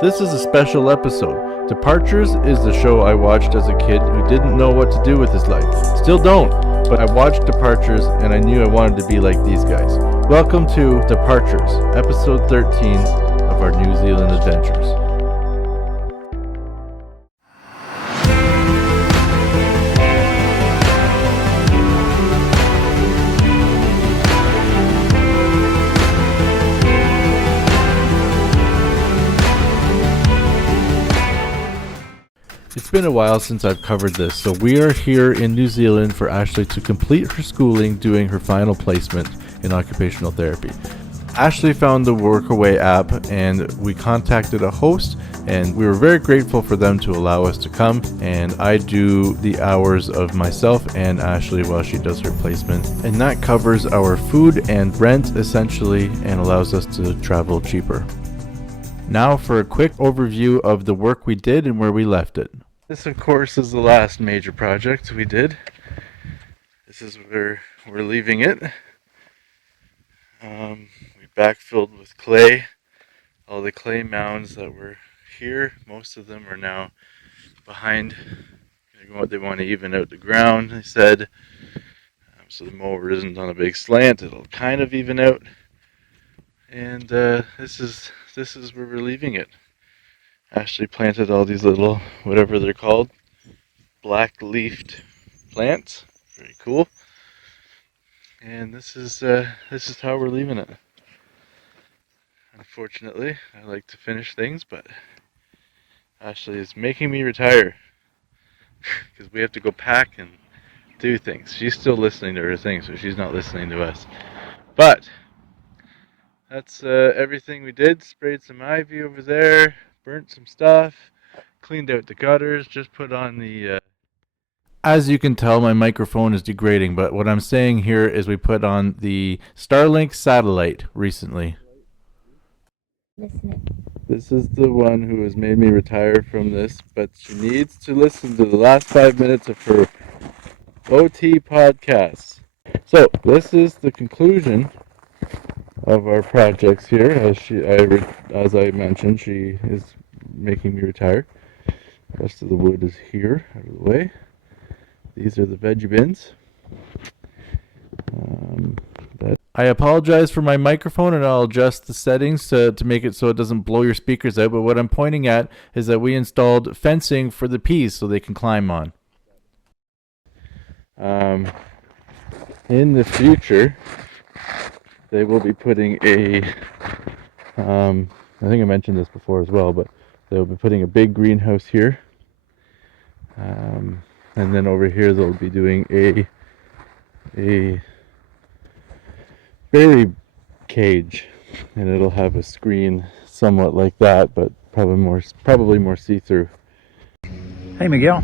This is a special episode. Departures is the show I watched as a kid who didn't know what to do with his life. Still don't, but I watched Departures and I knew I wanted to be like these guys. Welcome to Departures, episode 13 of our New Zealand adventures. It's been a while since I've covered this, so we are here in New Zealand for Ashley to complete her schooling doing her final placement in occupational therapy. Ashley found the Workaway app and we contacted a host, and we were very grateful for them to allow us to come, and I do the hours of myself and Ashley while she does her placement, and that covers our food and rent essentially and allows us to travel cheaper. Now for a quick overview of the work we did and where we left it. This, of course, is the last major project we did. This is where we're leaving it. We backfilled with clay. All the clay mounds that were here, most of them are now behind. They want to even out the ground, they said. So the mower isn't on a big slant. It'll kind of even out. And this is where we're leaving it. Ashley planted all these little, whatever they're called, black-leafed plants. Very cool. And this is how we're leaving it. Unfortunately, I like to finish things, but Ashley is making me retire because we have to go pack and do things. She's still listening to her thing, so she's not listening to us. But that's everything we did. Sprayed some ivy over there, burnt some stuff, cleaned out the gutters, just put on the... As you can tell, my microphone is degrading, but what I'm saying here is we put on the Starlink satellite recently. Listening. This is the one who has made me retire from this, but she needs to listen to the last 5 minutes of her OT podcasts. So, this is the conclusion of our projects here. As I mentioned, she is making me retire. The rest of the wood is here, out of the way. These are the veggie bins. I apologize for my microphone, and I'll adjust the settings to make it so it doesn't blow your speakers out. But what I'm pointing at is that we installed fencing for the peas so they can climb on. In the future, they will be putting I think I mentioned this before as well, but they'll be putting a big greenhouse here. And then over here they'll be doing a berry cage, and it'll have a screen somewhat like that, but probably more see-through. Hey Miguel,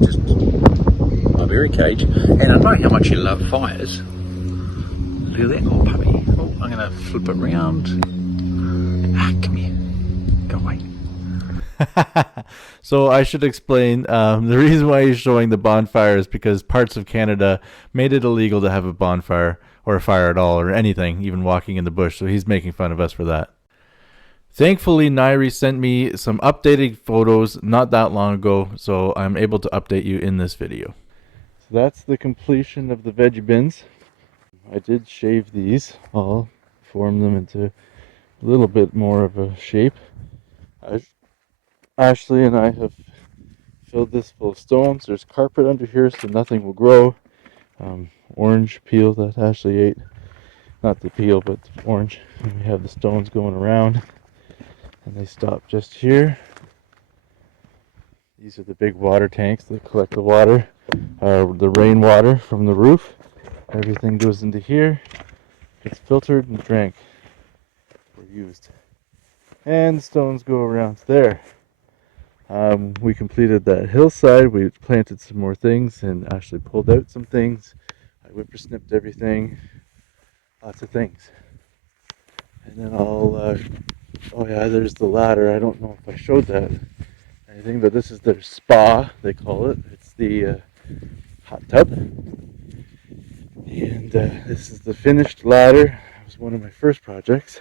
just my berry cage, and I know how much you love fires. Look at that little puppy. Oh, I'm going to flip it around. Come here. Go away. So I should explain, the reason why he's showing the bonfire is because parts of Canada made it illegal to have a bonfire or a fire at all or anything, even walking in the bush. So he's making fun of us for that. Thankfully, Nairi sent me some updated photos not that long ago, so I'm able to update you in this video. So that's the completion of the veggie bins. I did shave these all, form them into a little bit more of a shape. Ashley and I have filled this full of stones. There's carpet under here so nothing will grow. Orange peel that Ashley ate. Not the peel, but the orange. And we have the stones going around. And they stop just here. These are the big water tanks that collect the water, the rainwater from the roof. Everything goes into here, gets filtered and drank or used. And the stones go around there. We completed that hillside. We planted some more things and actually pulled out some things. I whippersnipped everything. Lots of things. And then oh yeah, there's the ladder. I don't know if I showed that anything, but this is their spa, they call it. It's the hot tub. And this is the finished ladder. It was one of my first projects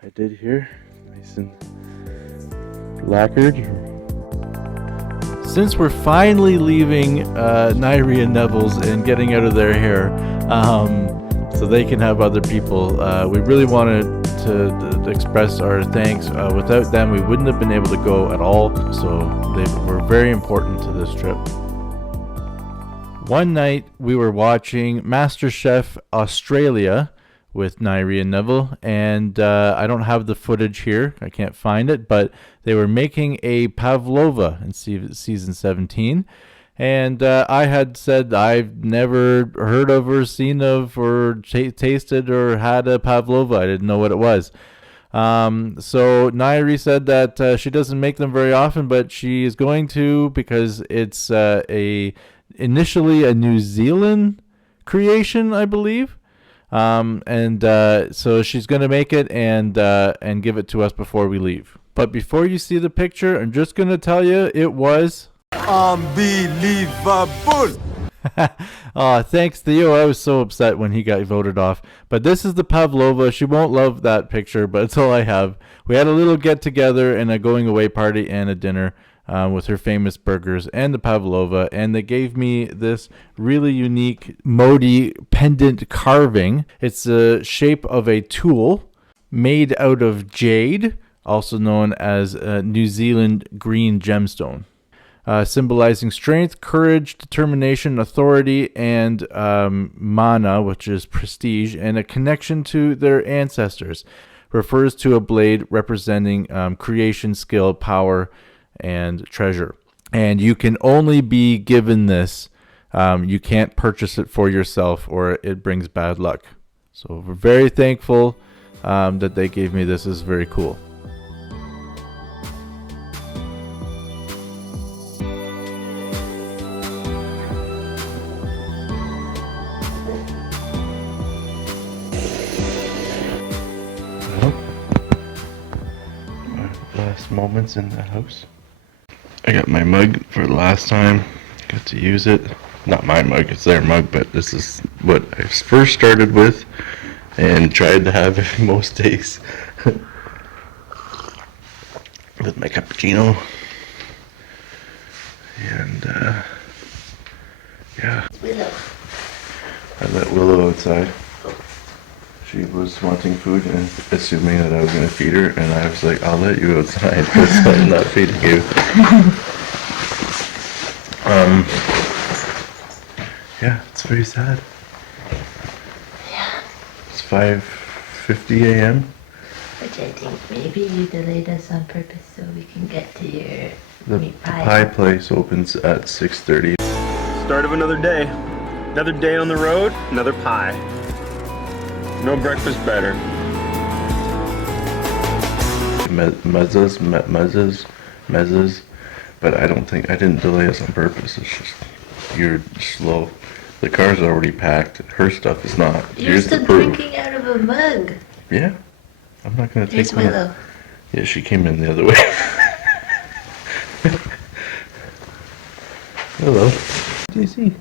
I did here. Nice and lacquered. Since we're finally leaving Nairi and Neville's and getting out of their hair, so they can have other people, we really wanted to express our thanks. Without them, we wouldn't have been able to go at all, so they were very important to this trip. One night, we were watching MasterChef Australia with Nairi and Neville, and I don't have the footage here. I can't find it, but they were making a pavlova in season 17. And I had said I've never heard of or seen of or tasted or had a pavlova. I didn't know what it was. So Nairi said that she doesn't make them very often, but she is going to, because it's initially a New Zealand creation, I believe. So she's going to make it and give it to us before we leave. But before you see the picture, I'm just going to tell you it was unbelievable. Thanks, Theo. I was so upset when he got voted off. But this is the pavlova. She won't love that picture, but it's all I have. We had a little get together and a going away party and a dinner with her famous burgers and the pavlova, and they gave me this really unique Modi pendant carving. It's the shape of a tool made out of jade, also known as New Zealand green gemstone, symbolizing strength, courage, determination, authority, and mana, which is prestige, and a connection to their ancestors. Refers to a blade representing creation, skill, power, and treasure. And you can only be given this. You can't purchase it for yourself, or it brings bad luck. So we're very thankful that they gave me this. This is very cool. Last moments in the house. I got my mug for the last time. Got to use it. Not my mug, it's their mug, but this is what I first started with and tried to have it most days. With my cappuccino. And yeah. I let Willow outside. She was wanting food and assuming that I was going to feed her, and I was like, I'll let you outside because I'm not feeding you. Yeah, it's very sad. Yeah. It's 5:50 a.m. Which I think maybe you delayed us on purpose so we can get to your The pie place opens at 6:30. Start of another day. Another day on the road, another pie. No breakfast better. Mezzas, but I didn't delay us on purpose. It's just, you're slow. The car's already packed. Her stuff is not. You're Here's still the proof. drinking out of a mug. Yeah. I'm not going to Here's take one. Willow. Yeah, she came in the other way. Hello. What do you see?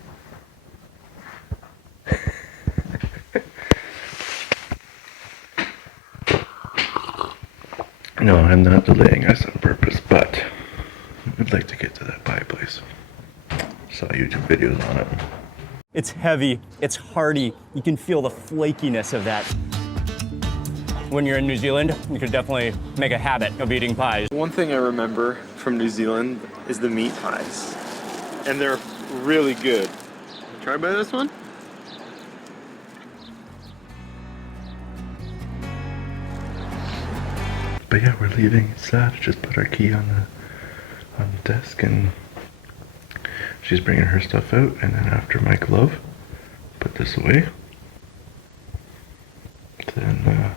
No, I'm not delaying us on purpose, but I'd like to get to that pie place. Saw YouTube videos on it. It's heavy, it's hearty, you can feel the flakiness of that. When you're in New Zealand, you could definitely make a habit of eating pies. One thing I remember from New Zealand is the meat pies. And they're really good. Try by this one? But yeah, we're leaving. It's sad. Just put our key on the desk, and she's bringing her stuff out. And then after my glove, put this away. Then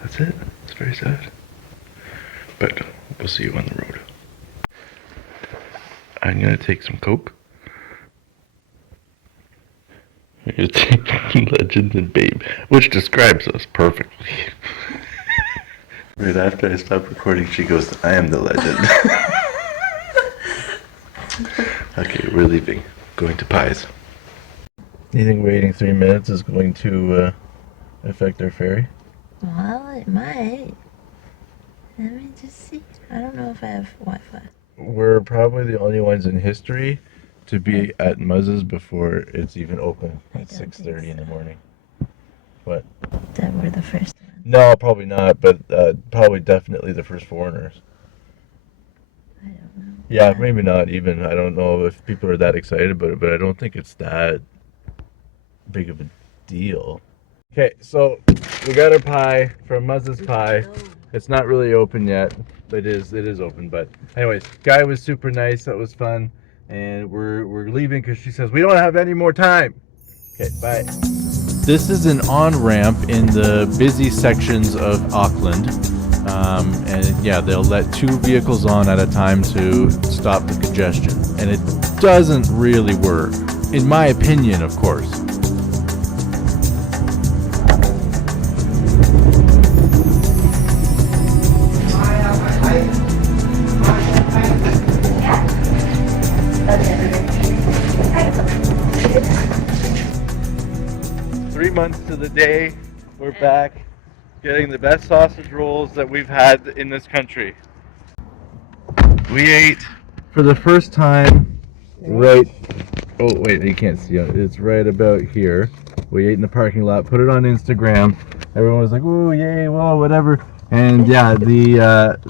that's it. It's very sad. But we'll see you on the road. I'm gonna take some Coke. I'm gonna take Legend and Babe, which describes us perfectly. Right after I stop recording, she goes, I am the legend. Okay, we're leaving. Going to Pies. You think waiting 3 minutes is going to affect our ferry? Well, it might. Let me just see. I don't know if I have Wi-Fi. We're probably the only ones in history to be at Muzz's before it's even open I at don't think 6:30 in the so. morning. What? That were the first one. No, probably not, but probably definitely the first foreigners. I don't know. Yeah, maybe not even. I don't know if people are that excited about it, but I don't think it's that big of a deal. Okay, so we got our pie from Muzz's Pie. It's not really open yet. It is open, but anyways, guy was super nice. That was fun, and we're leaving because she says we don't have any more time. Okay, bye. This is an on-ramp in the busy sections of Auckland. And yeah, they'll let 2 vehicles on at a time to stop the congestion. And it doesn't really work, in my opinion, of course. Okay. 3 months to the day, we're back getting the best sausage rolls that we've had in this country. We ate for the first time right, oh wait, you can't see it, it's right about here. We ate in the parking lot, put it on Instagram. Everyone was like, "Whoa, yay, whoa, whatever." And yeah, the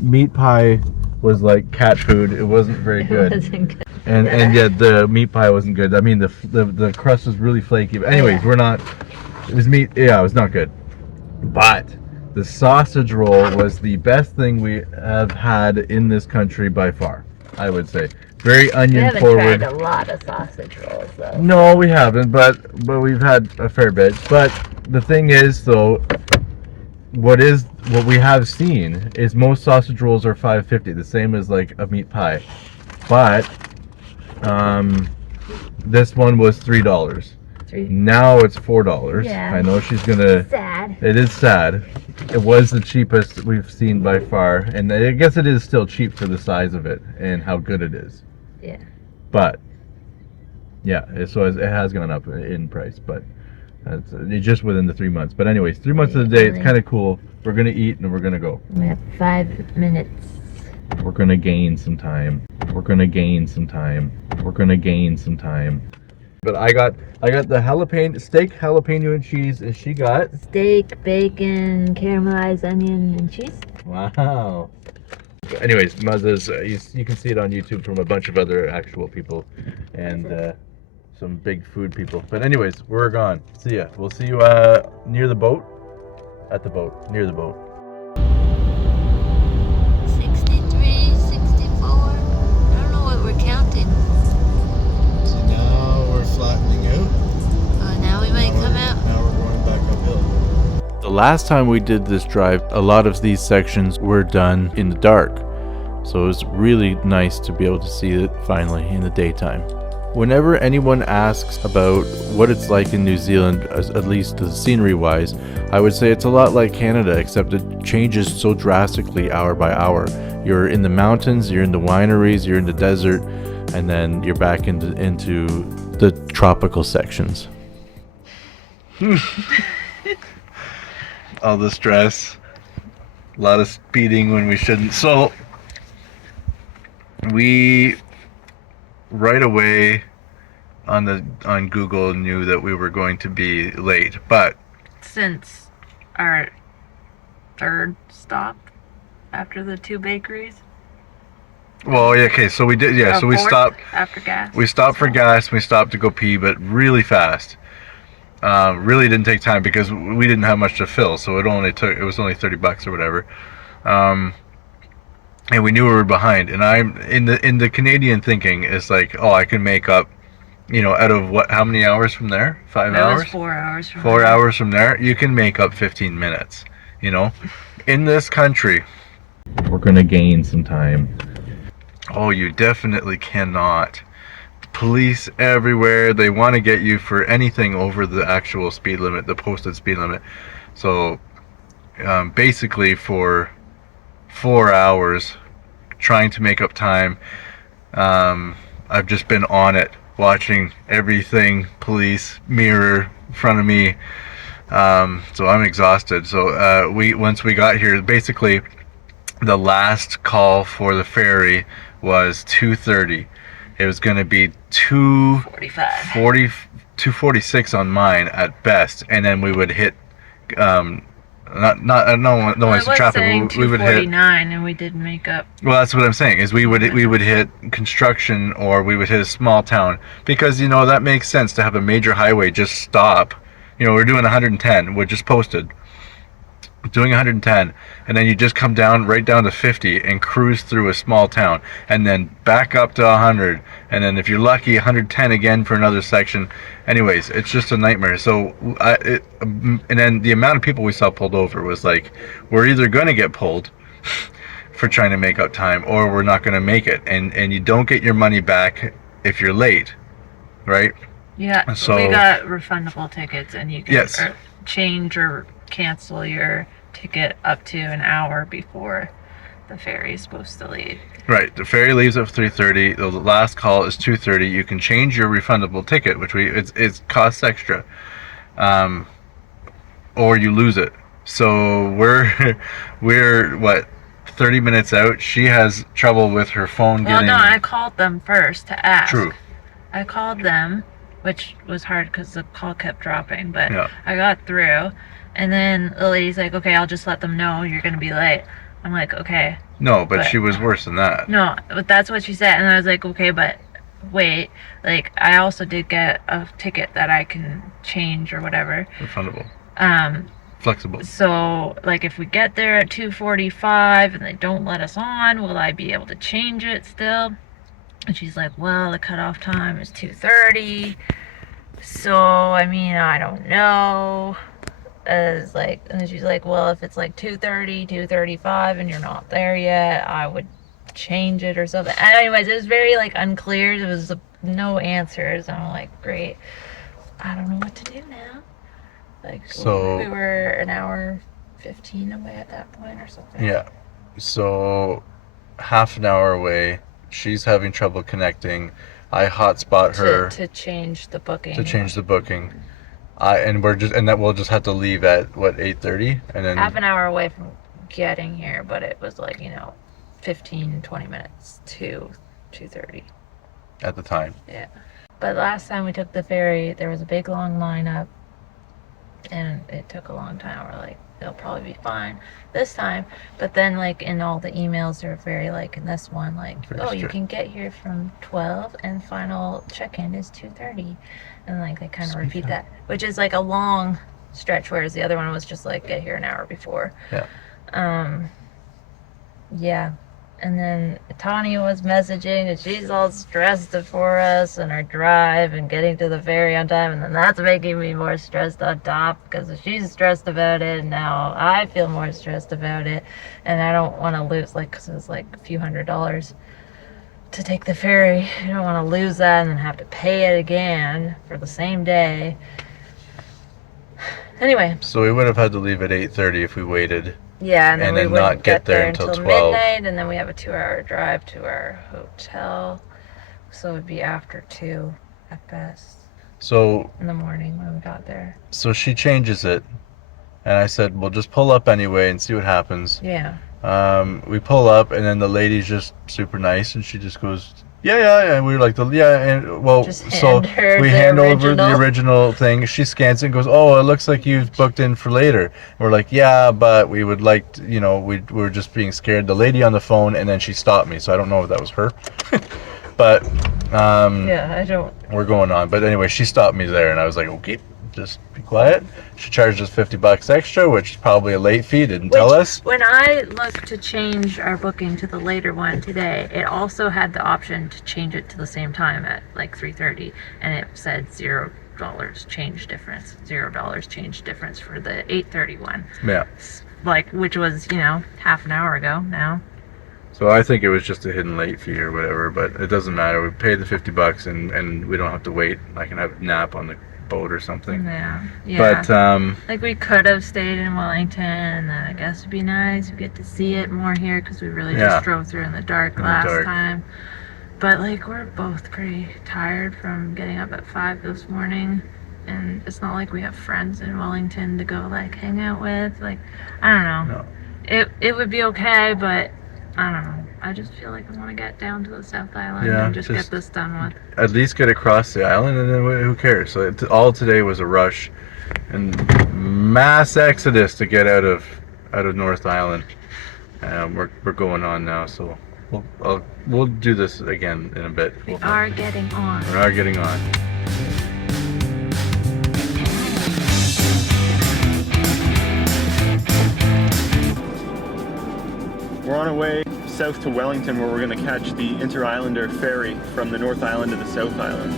meat pie was like cat food. It wasn't very good. It wasn't good. And yet the meat pie wasn't good. I mean, the crust was really flaky. But anyways, Yeah. we're not. It was meat. Yeah, it was not good. But the sausage roll was the best thing we have had in this country by far, I would say. Very We onion haven't forward. tried a lot of sausage rolls though. No, we haven't, but we've had a fair bit. But the thing is, though, what we have seen is most sausage rolls are $5.50, the same as like a meat pie. But this one was $3. Now it's $4. Yeah. I know she's gonna. Sad. It is sad. It was the cheapest we've seen by far, and I guess it is still cheap for the size of it and how good it is. Yeah. But yeah, it has gone up in price, but it's just within the 3 months. But anyways, 3 months of the day, it's kind of cool. We're gonna eat and we're gonna go. We have 5 minutes. We're gonna gain some time. We're gonna gain some time. We're gonna gain some time. But I got the steak, jalapeno, and cheese, and she got Steak, bacon, caramelized onion, and cheese. wow. Anyways, Mazza's, you can see it on YouTube from a bunch of other actual people, and some big food people. But anyways, we're gone. See ya. We'll see you near the boat. At the boat. Near the boat. 63, 64. I don't know what we're counting. So now we're flattening out. Oh, now we might come out. Now we're going back uphill. The last time we did this drive, a lot of these sections were done in the dark. So it was really nice to be able to see it finally in the daytime. Whenever anyone asks about what it's like in New Zealand, at least the scenery wise, I would say it's a lot like Canada, except it changes so drastically hour by hour. You're in the mountains, you're in the wineries, you're in the desert, and then you're back into the tropical sections. All the stress, a lot of speeding when we shouldn't. So we right away on Google knew that we were going to be late, but Since our third stop after the 2 bakeries. well, yeah, okay, so we did, yeah, so we Fourth stopped. after gas. We stopped for gas. We stopped to go pee, but really fast. Really didn't take time because we didn't have much to fill, so it was only $30 or whatever. And we knew we were behind. And I'm in the Canadian thinking, it's like, oh, I can make up, out of how many hours from there? 5 That hours? was 4 hours from 4 there. hours from there, you can make up 15 minutes. In this country, we're gonna gain some time. Oh, you definitely cannot. Police everywhere. They want to get you for anything over the actual speed limit, the posted speed limit. So basically for 4 hours trying to make up time, I've just been on it, watching everything, police, mirror in front of me, So I'm exhausted. So once we got here, basically the last call for the ferry was 2:30. It was going to be 45. 2:46 on mine at best, and then we would hit no one Well, wants it to was traffic. saying We would hit. 2:49, and we did make up. Well, that's what I'm saying. Is we would hit construction, or we would hit a small town, because that makes sense to have a major highway just stop. We're doing 110. We're just posted doing 110, and then you just come down right down to 50 and cruise through a small town, and then back up to 100, and then if you're lucky 110 again for another section. Anyways, it's just a nightmare. So and then the amount of people we saw pulled over was like, we're either going to get pulled for trying to make up time, or we're not going to make it, and you don't get your money back if you're late, right? Yeah, So we got refundable tickets, and you can Yes. change or cancel your ticket up to an hour before the ferry is supposed to leave. Right, the ferry leaves at 3:30. The last call is 2:30. You can change your refundable ticket, which it costs extra, or you lose it. So we're what, 30 minutes out. She has trouble with her phone Well, getting. no, I called them first to ask. True. I called them, which was hard because the call kept dropping, but Yeah. I got through. And then the lady's like, okay, I'll just let them know you're going to be late. I'm like, okay. No, but But- she was worse than that. No, but that's what she said. And I was like, okay, but wait. Like, I also did get a ticket that I can change or whatever. Refundable, Um, flexible. so, like, if we get there at 2:45 and they don't let us on, will I be able to change it still? And she's like, well, the cutoff time is 2:30. So, I mean, I don't know. And then she's like, well, if it's like 2:30, 2:35 and you're not there yet, I would change it or something. And anyways, it was very like unclear. There was no answers. I'm like, great. I don't know what to do now. Like, So- we were an hour 15 away at that point or something. Yeah. So half an hour away. She's having trouble connecting. I hotspot her To change the booking. to change the booking. And that we'll just have to leave at what, 8:30, and then Half an hour away from getting here, but it was like, 15, 20 minutes to 2:30. at the time. Yeah. But last time we took the ferry, there was a big long lineup, and it took a long time. We're like, they'll probably be fine this time. But then, like, in all the emails, they're very, like, in this one, like, Very oh, you strict. can get here from 12, and final check-in is 2:30. And, like, they kind of Sweet repeat time. that, which is, like, a long stretch, whereas the other one was just, like, get here an hour before. Yeah. Yeah. And then Tanya was messaging, and she's all stressed for us and our drive and getting to the ferry on time. And then that's making me more stressed on top because she's stressed about it. And now I feel more stressed about it. And I don't want to lose, like, because it was like a few $100s to take the ferry. I don't want to lose that and then have to pay it again for the same day. Anyway, So we would have had to leave at 8:30 if we waited. yeah, and then And we then wouldn't not get there until 12. midnight, and then we have a 2-hour drive to our hotel, so it would be after 2 at best So in the morning when we got there. she changes it, and I said, "Well, just pull up anyway and see what happens." Yeah, We pull up, and then the lady's just super nice, and she just goes, yeah. And we were like, and well, Just so hand her we the hand over the original. original thing. She scans it and goes, oh, it looks like you've booked in for later. And we're like, yeah, but we would like to, we were just being scared. The lady on the phone, and then she stopped me, so I don't know if that was her. But yeah, I don't. we're going on. But anyway, she stopped me there, and I was like, okay, just be quiet. She charged us $50 extra, which is probably a late fee. Didn't tell us. When I looked to change our booking to the later one today, it also had the option to change it to the same time at like 3:30, and it said $0 change difference, $0 change difference for the 8:30 one, Yeah. like, which was half an hour ago now. So I think it was just a hidden late fee or whatever, but it doesn't matter. We paid the $50 and we don't have to wait. I can have a nap on the boat or something. Yeah. But Like, we could have stayed in Wellington, and then I guess it'd be nice. We get to see it more here because we really Yeah. just drove through in the dark In the last dark. time. But, like, we're both pretty tired from getting up at 5 this morning. and it's not like we have friends in Wellington to go like hang out with. Like, I don't know. No. It would be okay, but I don't know. I just feel like I want to get down to the South Island Yeah, and just just- get this done with. At least get across the island, and then who cares? So all today was a rush and mass exodus to get out of North Island. We're going on now, so we'll do this again in a bit. We are getting on. We are getting on. We're on our way south to Wellington, where we're going to catch the Inter-Islander ferry from the North Island to the South Island.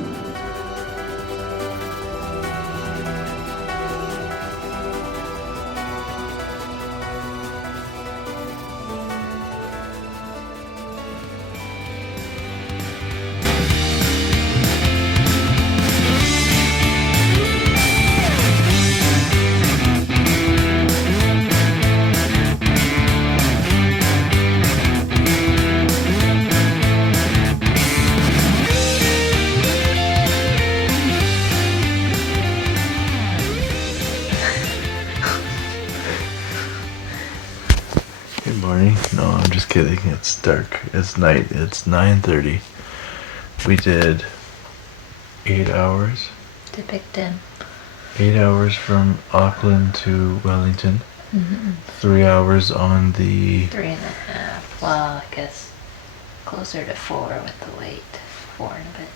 Good morning. No, I'm just kidding. It's dark. It's night. It's 9:30. We did 8 hours. Depicted. 8 hours from Auckland to Wellington. 3 hours on the 3.5. Well, I guess closer to 4 with the weight. 4 and a bit.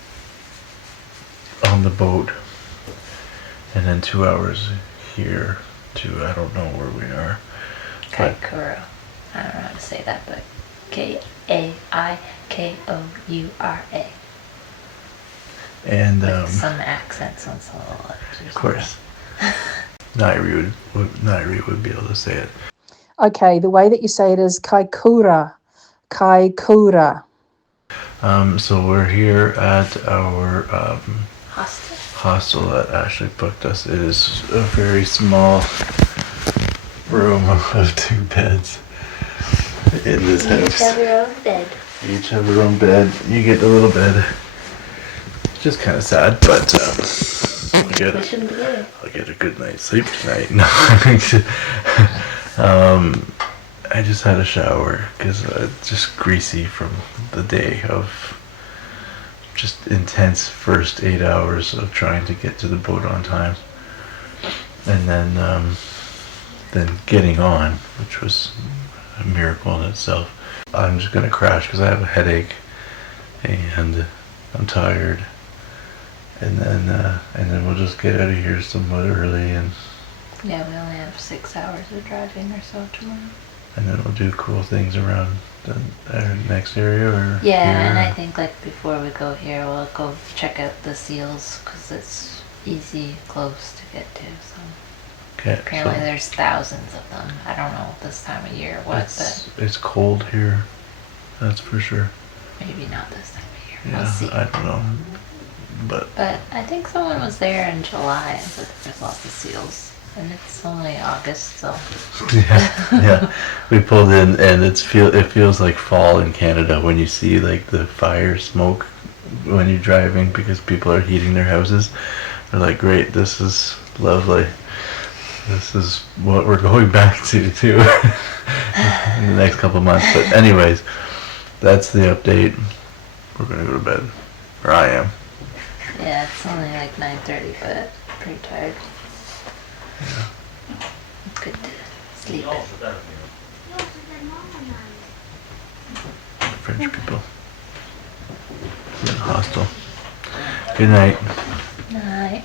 on the boat, and then 2 hours here to I don't know where we are. But Kaikoura. I don't know how to say that, but Kaikoura. and With some accents on some of the letters. of course, Nairi would be able to say it. Okay, the way that you say it is Kaikoura. Kaikoura. So we're here at our Hostel. hostel that Ashley booked us. It is a very small room of 2 beds in this Each house. have your own bed. Each have their own bed. You get the little bed. Just kind of sad, but I'll get a good night's sleep tonight. No. I just had a shower because just greasy from the day of just intense first 8 hours of trying to get to the boat on time, and then getting on, which was a miracle in itself. I'm just gonna crash because I have a headache and I'm tired, and then we'll just get out of here somewhat early, and Yeah, we only have 6 hours of driving or so tomorrow. then we'll do cool things around the next area or Yeah, here. and I think like before we go here, we'll go check out the seals because it's easy, close to get to. So Okay, apparently so there's thousands of them. I don't know this time of year what, it's cold here, that's for sure. but maybe not this time of year. Yeah, We'll see. I don't know, but But I think someone was there in July and said there's lots of seals. And it's only August, so yeah, we pulled in, and it feels like fall in Canada when you see like the fire smoke when you're driving because people are heating their houses. They're like, great, this is lovely. This is what we're going back to too in the next couple months. But anyways, that's the update. We're gonna go to bed, or I am. yeah, it's only like 9:30, but pretty tired. Good to sleep. French people in the hostel. Good night. Night.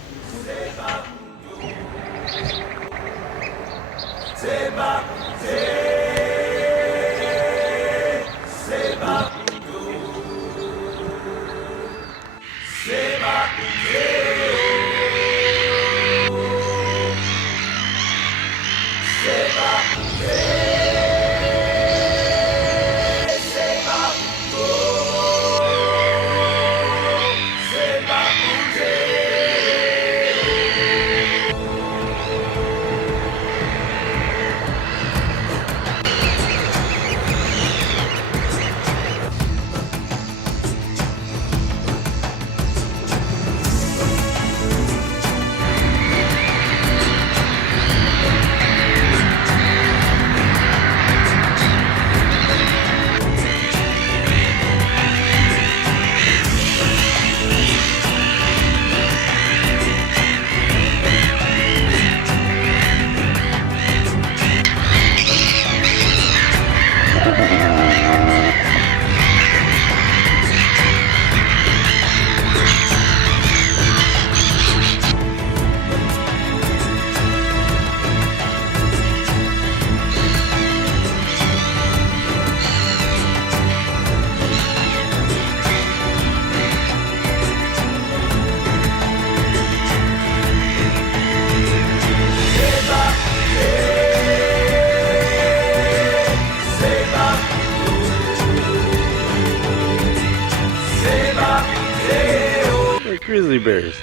grizzly bears.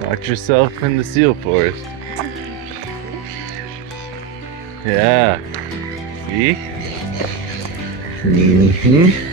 Watch yourself in the seal forest. Yeah. See? Mm-hmm.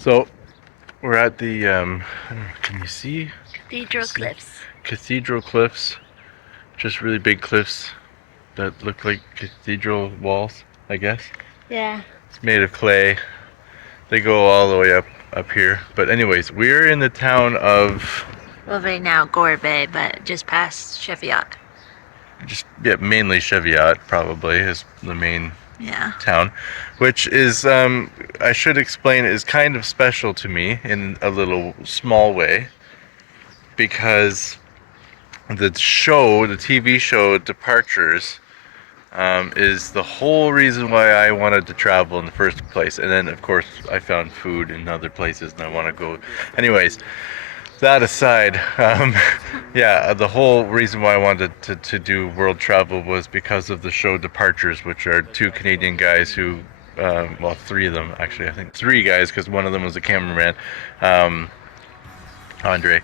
So we're at the can you see? Cathedral Cliffs. Cathedral Cliffs. Just really big cliffs that look like cathedral walls, I guess. Yeah. It's made of clay. They go all the way up here. But anyways, we're in the town of Well, right now, Gore Bay, but just past Cheviot. mainly Cheviot probably is the main Yeah. town, which is I should explain is kind of special to me in a little small way, because the TV show Departures is the whole reason why I wanted to travel in the first place. And then of course I found food in other places and I want to go anyways. That aside, yeah, the whole reason why I wanted to do world travel was because of the show Departures, which are two Canadian guys who, well, three of them actually, I think three guys, because one of them was a cameraman, Andre,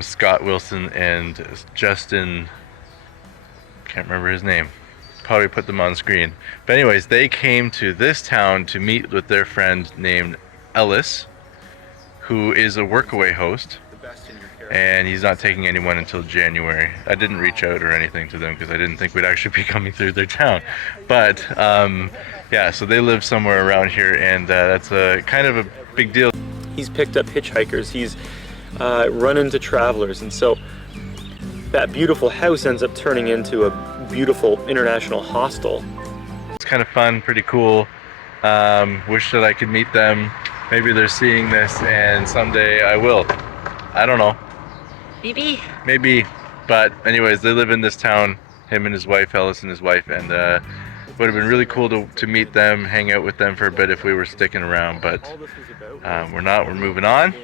Scott Wilson and Justin, can't remember his name, probably put them on screen. But anyways, they came to this town to meet with their friend named Ellis, who is a workaway host. And he's not taking anyone until January. I didn't reach out or anything to them because I didn't think we'd actually be coming through their town. But yeah, so they live somewhere around here, and that's a kind of a big deal. He's picked up hitchhikers, he's run into travelers, and so that beautiful house ends up turning into a beautiful international hostel. It's kind of fun, pretty cool. Wish that I could meet them. Maybe they're seeing this and someday I will. I don't know. Maybe, but anyways, they live in this town, him and his wife, Ellis and his wife, and would have been really cool to meet them, hang out with them for a bit if we were sticking around, but we're not, we're moving on,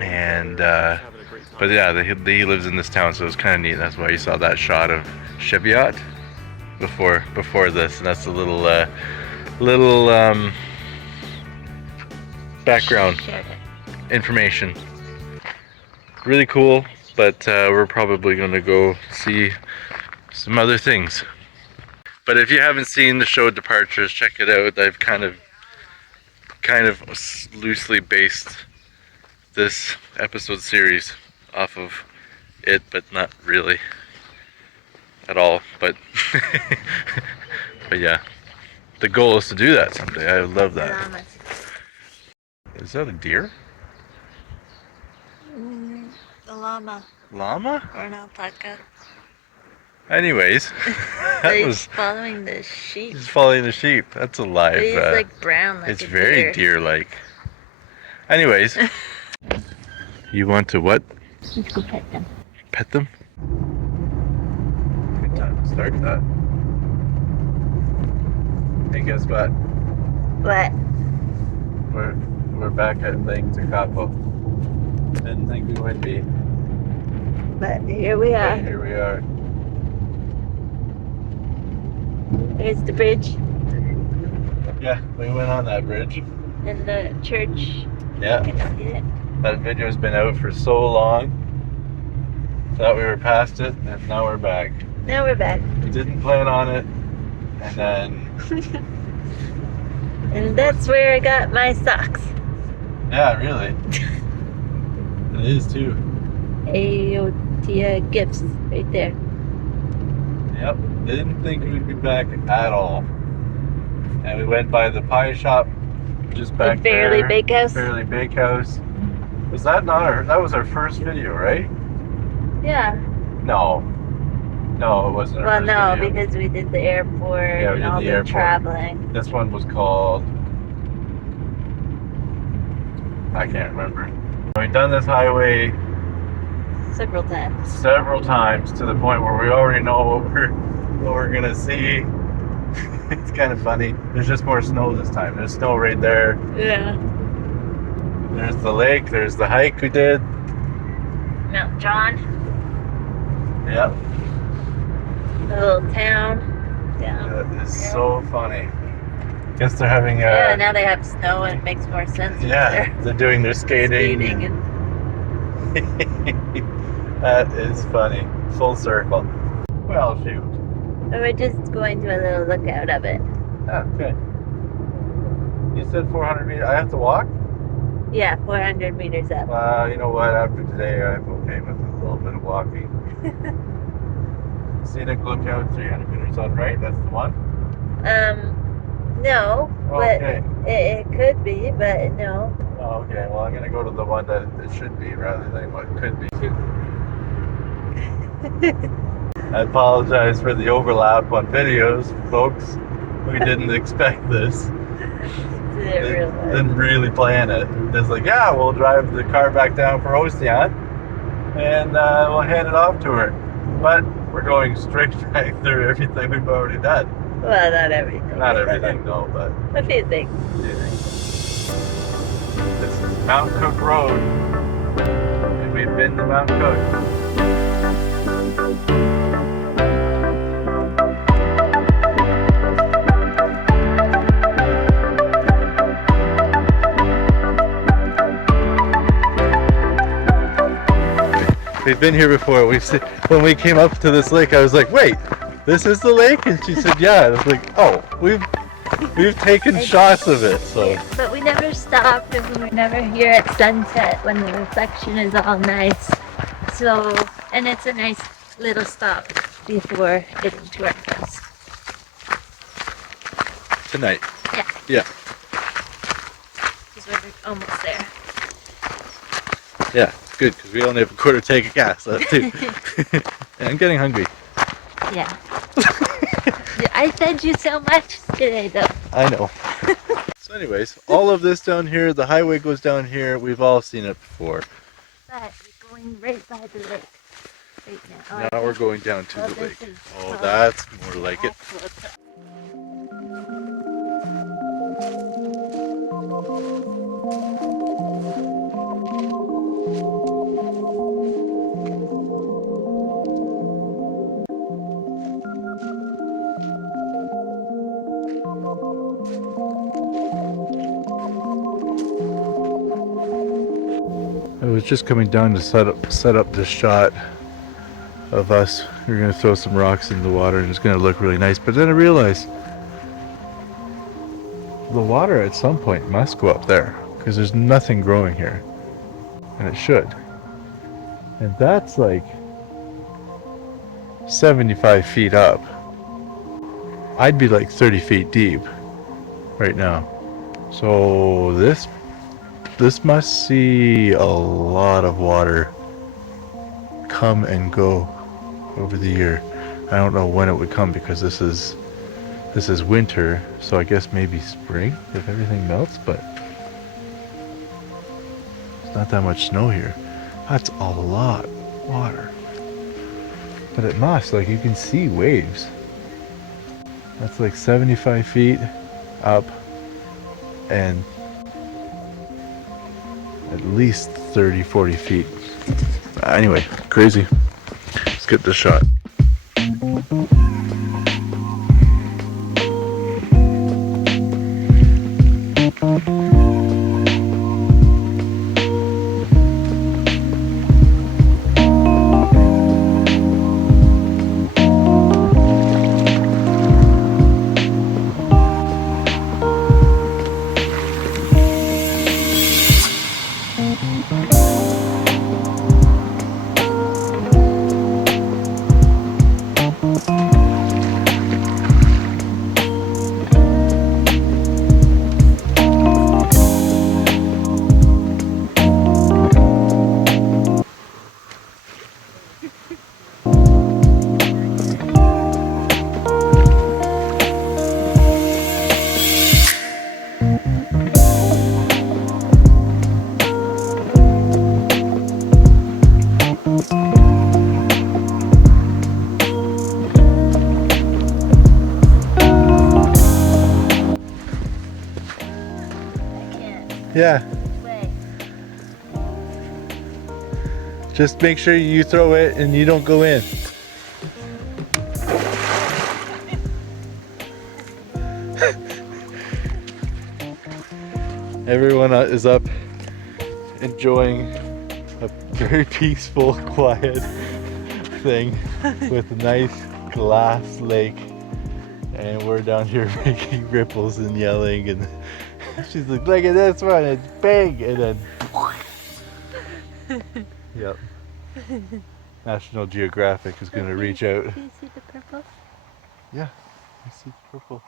and but yeah, he lives in this town, so it's kind of neat. That's why you saw that shot of Cheviot before this, and that's a little background information. Really cool, but we're probably going to go see some other things. But if you haven't seen the show Departures, check it out. I've kind of loosely based this episode series off of it, but not really at all. But but yeah, the goal is to do that someday. I would love that. Is that a deer? A llama. Llama? Or an alpaca. Anyways, He's following the sheep. He's following the sheep. That's a live. But he's like brown, like it's a very deer-like. Anyways, you want to what? Let's go pet them. Pet them? Good time to start that. Hey, guess what? What? We're back at Lake Tekapo. Didn't think we would be. But here we But are. here we are. There's the bridge Yeah, we went on that bridge. and the church. Yeah, You can see it. that video's been out for so long. Thought we were past it, and now we're back. Now we're back. We didn't plan on it, and then And that's where I got my socks. yeah, really, it is too. Aotea gifts right there. Yep, didn't think we'd be back at all. And we went by the pie shop just back The Fairly there. Bakehouse. Fairly Bakehouse. Was that not our? That was our first video, right? Yeah. No, no, it wasn't our Well, first no, video. because we did the airport Yeah, we and did all the the airport. traveling. This one was called. I can't remember. We've done this highway Several times. several times to the point where we already know what we're gonna see. It's kind of funny. There's just more snow this time. There's snow right there. Yeah. There's the lake. There's the hike we did. Mount John, Yep. the little town. Yeah. That is so funny. Guess they're having a. Yeah, now they have snow and it makes more sense. Yeah, they're doing their They're skating. skating and That is funny. Full circle. Well, shoot. so we're just going to a little lookout of it. Ah, okay. You said 400 meters. I have to walk? Yeah, 400 meters up. You know what? After today, I'm okay with a little bit of walking. Scenic lookout, 300 meters on right. That's the one. No, Okay. but it could be, but no. Oh, okay. Well, I'm gonna go to the one that it should be rather than what could be. I apologize for the overlap on videos, folks. We didn't expect this. Didn't really plan it. It's like, yeah, we'll drive the car back down for Océane and we'll hand it off to her. But we're going straight back through everything we've already done. Well, not everything. Not everything, no, but A few things. this is Mount Cook Road. And we've been to Mount Cook. We've been here before. When we came up to this lake, I was like, "Wait, this is the lake?" And she said, "Yeah." I was like, "Oh, we've taken shots of it." So But we never stopped and we were never here at sunset when the reflection is all nice. So, and it's a nice little stop before getting to our house. tonight, Yeah, yeah, because we're almost there. yeah, good because we only have a quarter tank of gas left too. And I'm getting hungry. Yeah. I fed you so much today, though. I know. So, anyways, all of this down here, the highway goes down here. We've all seen it before. But we're going right by the lake right now. Now we're going down to Oh, the this lake. is Oh, close. that's more like it. I was just coming down to set up this shot of us. We're gonna throw some rocks in the water and it's gonna look really nice. But then I realized the water at some point must go up there because there's nothing growing here, and it should. And that's like 75 feet up. I'd be like 30 feet deep right now. So this must see a lot of water come and go over the year. I don't know when it would come because this is winter, so I guess maybe spring if everything melts, but there's not that much snow here. That's a lot of water. But it must, like you can see waves. That's like 75 feet. up and at least 30-40 feet. Anyway, crazy. Let's get this shot. Yeah, Way. just make sure you throw it and you don't go in. Everyone is up enjoying a very peaceful, quiet thing with a nice glass lake, and we're down here making ripples and yelling, and she's like, look at this one, it's big, and then yep, National Geographic is going to reach out. Do you see the purple? Yeah, I see purple.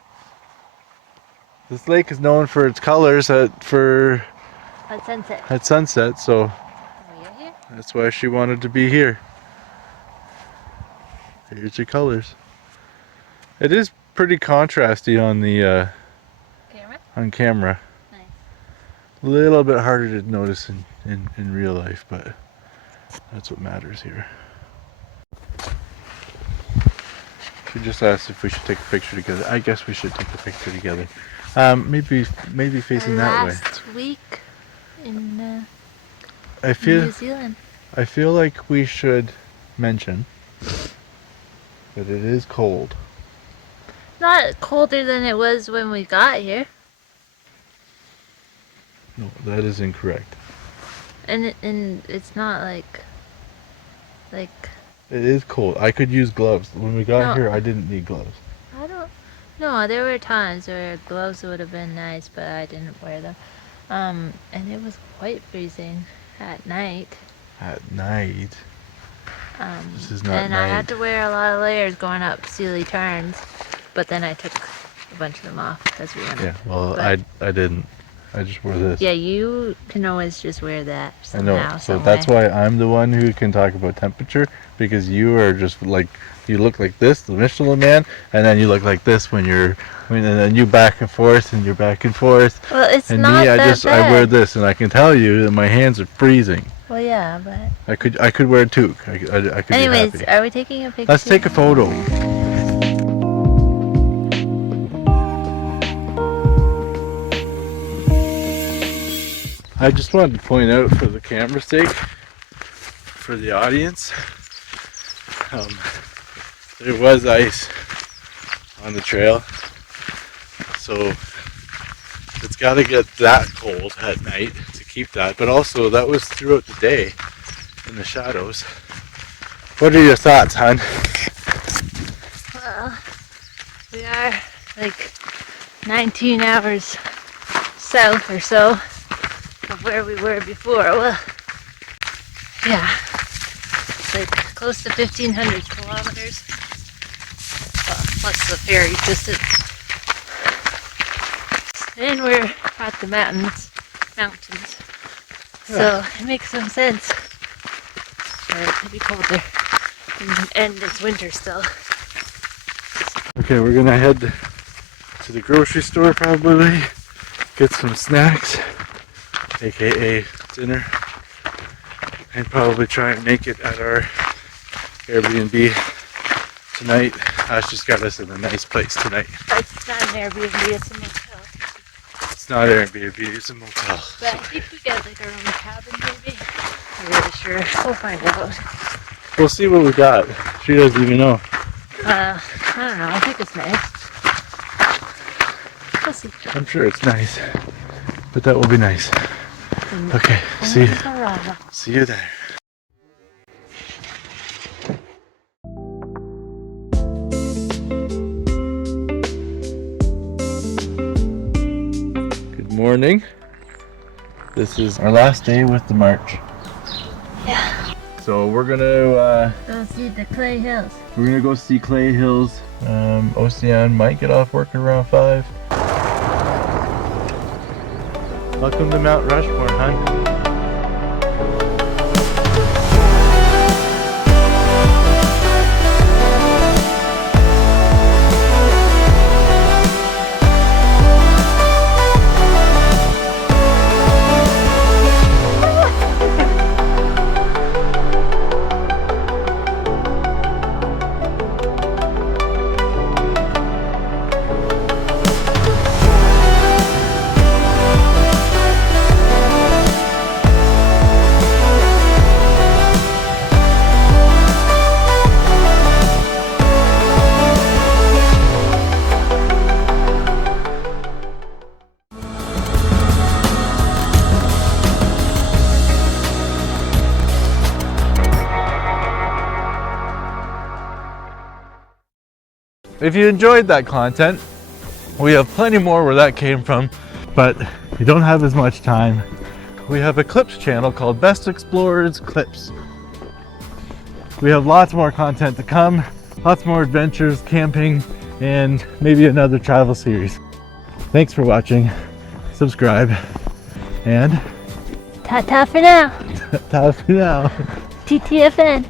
This lake is known for its colors at sunset, so Oh, you're here? that's why she wanted to be here. Here's your colors. It is pretty contrasty on the Camera? on camera. Nice. A little bit harder to notice in real life, but that's what matters here. She just asked if we should take a picture together. I guess we should take a picture together. Maybe facing that way. Last week in I New feel Zealand. I feel like we should mention that it is cold. Not colder than it was when we got here. No, that is incorrect. And it's not like It is cold. I could use gloves. When we got No. here, I didn't need gloves. I don't know. There were times where gloves would have been nice, but I didn't wear them. And it was quite freezing at night. At night. This is not And I had night. to wear a lot of layers going up Sealy Turns, but then I took a bunch of them off because we went. Yeah, well, But- I didn't. I just wore this. Yeah, you can always just wear that I know. somehow. So some that's way. why I'm the one who can talk about temperature, because you are just like, you look like this, the Michelin Man, and then you look like this and then you back and forth and you're back and forth. Well, it's And not me, I that I wear bad. this, and I can tell you that my hands are freezing. Well, yeah, but. I could wear a toque. I could be Anyways, happy. are we taking a picture? Let's take a photo. I just wanted to point out, for the camera's sake, for the audience, there was ice on the trail, so it's got to get that cold at night to keep that, but also that was throughout the day in the shadows. What are your thoughts, hon? Well, we are like 19 hours south or so of where we were before. Well, yeah, it's like close to 1,500 kilometers, plus the ferry distance. And we're at the mountains, so it makes some sense for it to be colder, and it's winter still. Okay, we're gonna head to the grocery store probably, get some snacks, aka dinner, and probably try and make it at our Airbnb tonight. Ash just got us in a nice place tonight. It's not an Airbnb, it's a motel. not Airbnb, it's a motel. But I think we got like our own cabin maybe. I'm not really sure. We'll find out. We'll see what we got. She doesn't even know. I don't know. I think it's nice. We'll see. I'm sure it's nice, but that will be nice. Okay, see you there. Good morning. This is our last day with the march. Yeah. So we're gonna Go see the Clay Hills. go see Clay Hills. Océane might get off work around 5. Welcome to Mount Rushmore, hon. If you enjoyed that content, we have plenty more where that came from, but we don't have as much time. We have a clips channel called Best Explorers Clips. We have lots more content to come, lots more adventures, camping, and maybe another travel series. Thanks for watching, subscribe, and Ta-ta for now. ta for now. TTFN.